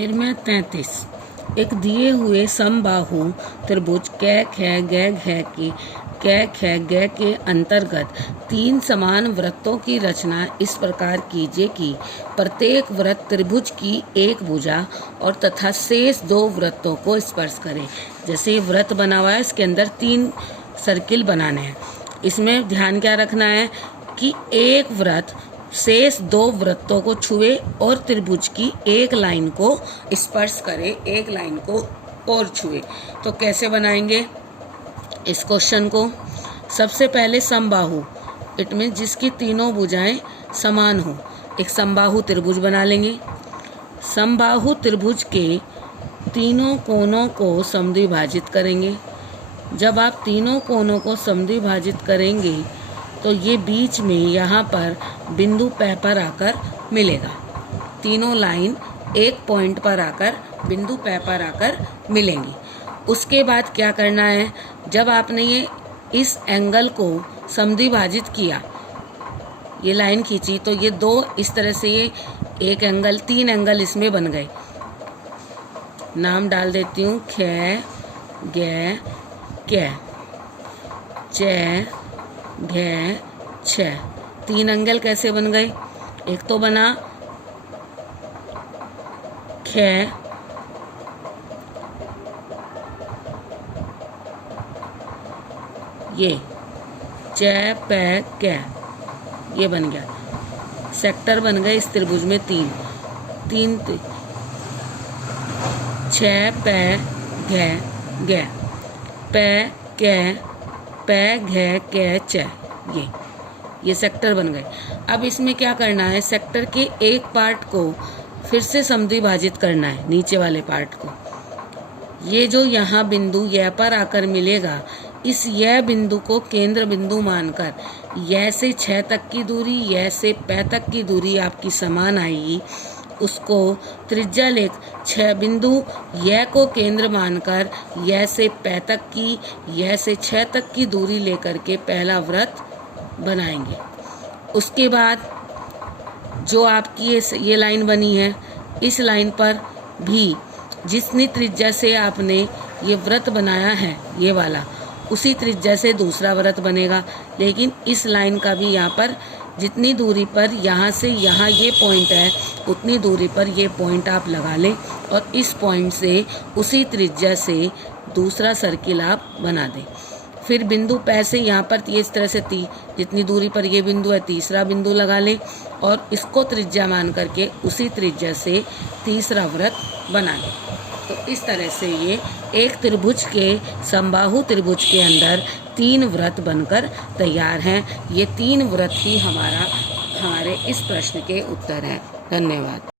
निर्णय 33। एक दिए हुए समबाहु त्रिभुज कै ख ग के अंतर्गत तीन समान वृत्तों की रचना इस प्रकार कीजिए कि प्रत्येक वृत्त त्रिभुज की एक भुजा और तथा शेष दो वृत्तों को स्पर्श करे। जैसे ये वृत्त बना हुआ है, इसके अंदर तीन सर्किल बनाने हैं। इसमें ध्यान क्या रखना है कि एक वृत्त शेष दो वृत्तों को छुए और त्रिभुज की एक लाइन को स्पर्श करे, एक लाइन को और छुए। तो कैसे बनाएंगे इस क्वेश्चन को? सबसे पहले समबाहु, इट मीन जिसकी तीनों भुजाएं समान हो, एक समबाहु त्रिभुज बना लेंगे। समबाहु त्रिभुज के तीनों कोनों को समद्विभाजित करेंगे। जब आप तीनों कोनों को समद्विभाजित करेंगे तो ये बीच में यहाँ पर बिंदु P पर आकर मिलेगा। तीनों लाइन एक पॉइंट पर आकर बिंदु P पर आकर मिलेंगी। उसके बाद क्या करना है, जब आपने ये इस एंगल को समद्विभाजित किया, ये लाइन खींची, तो ये दो इस तरह से ये एक एंगल, तीन एंगल इसमें बन गए। नाम डाल देती हूँ ख ग क च घ छ। तीन एंगल कैसे बन गए? एक तो बना ख, ये च प क, ये बन गया। सेक्टर बन गए इस त्रिभुज में तीन छ प घ ग प क प घ क च, ये सेक्टर बन गए। अब इसमें क्या करना है, सेक्टर के एक पार्ट को फिर से समद्विभाजित करना है, नीचे वाले पार्ट को। ये जो यहाँ बिंदु य पर आकर मिलेगा, इस य बिंदु को केंद्र बिंदु मानकर य से छ तक की दूरी, य से प तक की दूरी आपकी समान आएगी। उसको त्रिज्या लेख छ बिंदु य को केंद्र मानकर य से प तक की, य से छ तक की दूरी लेकर के पहला वृत्त बनाएंगे। उसके बाद जो आपकी ये लाइन बनी है, इस लाइन पर भी जितनी त्रिज्या से आपने ये वृत्त बनाया है, ये वाला, उसी त्रिज्या से दूसरा वृत्त बनेगा। लेकिन इस लाइन का भी यहाँ पर जितनी दूरी पर यहाँ से यहाँ ये पॉइंट है, उतनी दूरी पर ये पॉइंट आप लगा लें और इस पॉइंट से उसी त्रिज्या से दूसरा सर्किल आप बना दें। फिर बिंदु P से यहाँ पर ये इस तरह से जितनी दूरी पर ये बिंदु है, तीसरा बिंदु लगा लें और इसको त्रिज्या मान करके उसी त्रिज्या से तीसरा वृत्त बना लें। तो इस तरह से ये एक त्रिभुज के समबाहु त्रिभुज के अंदर तीन वृत्त बनकर तैयार हैं। ये तीन वृत्त ही हमारे इस प्रश्न के उत्तर हैं। धन्यवाद।